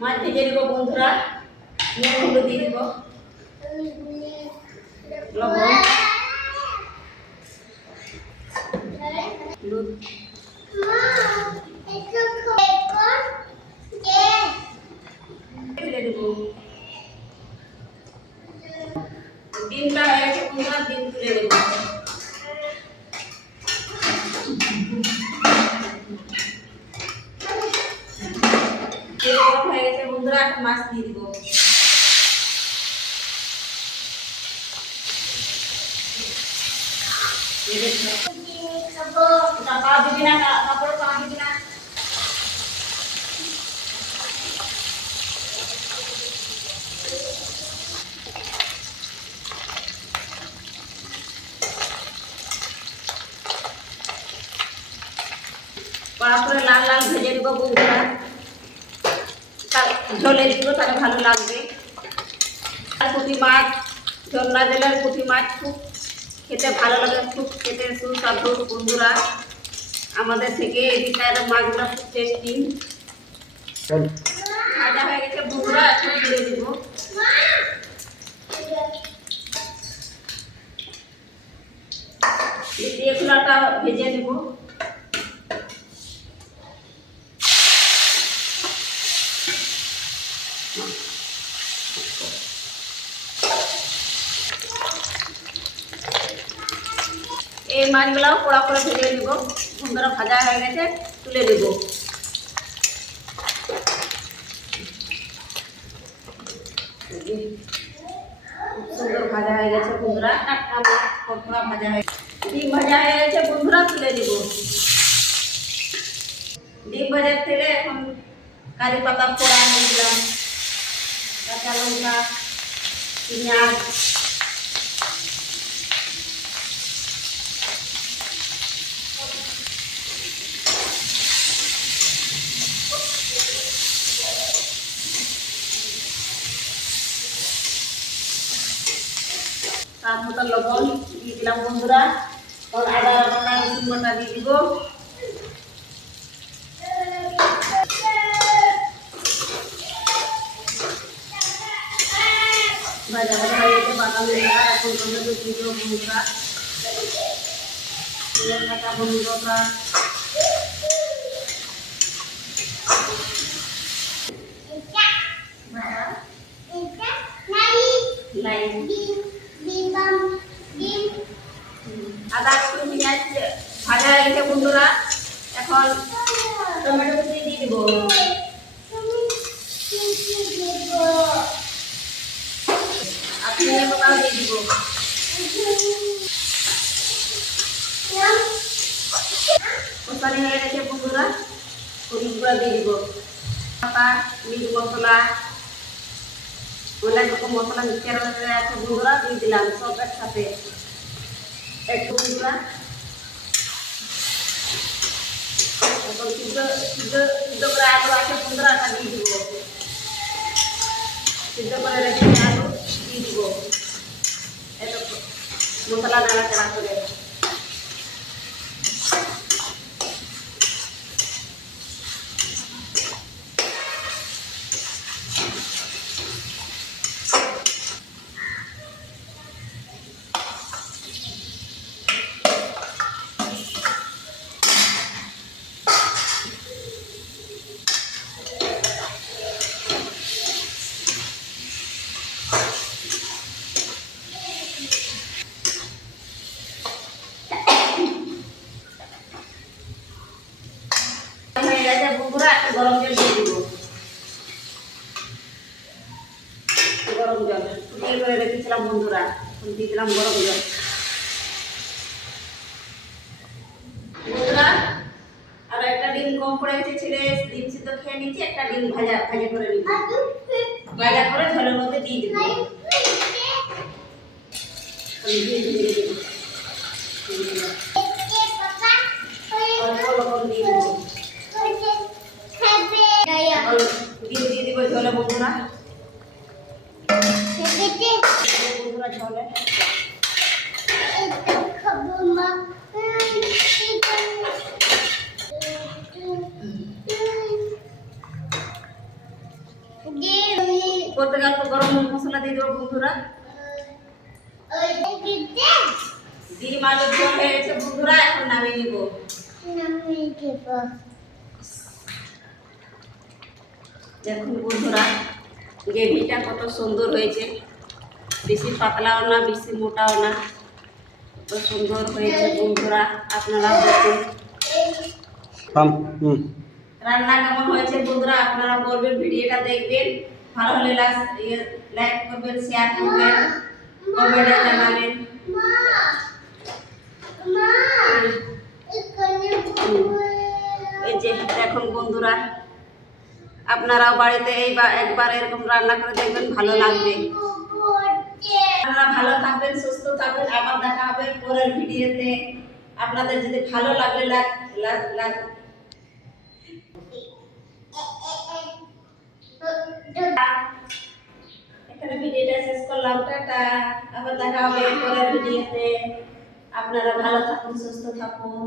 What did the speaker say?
মাছ ভেজে দেবো বন্ধুরা, নুন হলুদ দিয়ে দেবো, লবণ হলুদ দেবো। ডিমটা হয়ে গেছে বন্ধুরা, ডিম তুলে দেবো। হয়ে গেছে বন্ধুরা, এখন মাছ দিয়ে দিব। পা দিবি না, কাপড় পা দিবি না। কড়া করে লাল লাল ভেজে দেবো বন্ধুরা, ঝোলে দিব তাহলে ভালো লাগবে। আর পুঁটি মাছ ঝোল না দিলে পুঁটি মাছ খুব খেতে ভালো লাগে, খুব খেতে সুস্বাদু বন্ধুরা। আমাদের থেকে এদিককার মাছগুলো খুব টেস্টি। ভাজা হয়ে গেছে বন্ধুরা, এখন তুলে দিব। দিয়ে খোলাটা ভেজে নেব। এই মাছগুলাও কড়া করে ভেজে নেব বন্ধুরা, ভাজা হয়ে গেছে তুলে দেব। খুব সুন্দর ভাজা হয়ে গেছে বন্ধুরা, টাটকা মাছ কতটা ভাজা হয়ে গেছে। ডিম ভাজা হয়ে গেছে বন্ধুরা, তুলে দেব। ডিম ভাজার তেলে এখন কারি পাতা ফোড়ন দিলাম, কাঁচা লঙ্কা, পেঁয়াজ, তার মতো লবণ দিয়ে দিলাম বন্ধুরা, আদা বাটা রসুন বাটা দিয়ে দিব। ভাজা ভাজা হয়ে গেছে বাটা লঙ্কা, এখন টমেটো দিয়ে দেবো বন্ধুরা, কাঁচা হলুদটা, আদা রসুন পেঁয়াজ ভাজা হয়ে গেছে বন্ধুরা, এখন টমেটো কুচি দিয়ে দিব। আর ধনিয়া পাতাও দিয়ে দিব। কষানি হয়ে গেছে বন্ধুরা, হলুদ গুঁড়া দিয়ে দিব, পাতা মিট মশলা, অনেক রকম মশলা মিক্সচার হয়ে আছে বন্ধুরা, দিয়ে দিলাম সব একসাথে একটু বন্ধুরা। এখন সিদ্ধ করে আলু আছে বন্ধুরা, তা দিয়ে দিব। সিদ্ধ করে রেখে আলু দিয়ে দিব, এত মশলা নাড়াচাড়া করে। বন্ধুরা একটু গরম জল দিয়ে দিব, গরম জল ফুটিয়ে করে রেখেছিলাম বন্ধুরা, দিয়ে দিলাম গরম জল বন্ধুরা। আর একটা ডিম কম পড়ে গেছে, ছেলে ডিম সিদ্ধ খেয়ে নিয়েছি, একটা ডিম ভাজা করে নিব, ভাজা করে ঝোলের মধ্যে দিয়ে দিব। ডিম দিয়ে দিব ঝোলে বন্ধুরা, ঝোলে উপর থেকে অল্প গরম মশলা দিয়ে দেবো বন্ধুরা। ডিম আলুর ঝোল হয়ে গেছে বন্ধুরা, এখন নামিয়ে নিব। দেখুন বন্ধুরা, গ্রেভিটা কত সুন্দর হয়েছে, বেশি পাতলাও না বেশি মোটাও না, কত সুন্দর হয়েছে বন্ধুরা। আপনারাও দেখুন রান্না কেমন হয়েছে বন্ধুরা, আপনারা বলবেন, ভিডিওটা দেখবেন, ভালো হলে লাইক করবেন, শেয়ার করবেন, কমেন্টে জানাবেন। এই যে দেখুন বন্ধুরা, আপনারাও বাড়িতে একবার এরকম রান্না করে দেখবেন, ভালো লাগবে। আপনারা ভালো থাকবেন, সুস্থ থাকবেন, আবার দেখা হবে পরের ভিডিওতে। আপনাদের যদি ভালো লাগলে এখানে ভিডিওটা শেষ করলাম, টাটা, আবার দেখা হবে পরের ভিডিওতে। আপনারা ভালো থাকুন, সুস্থ থাকুন।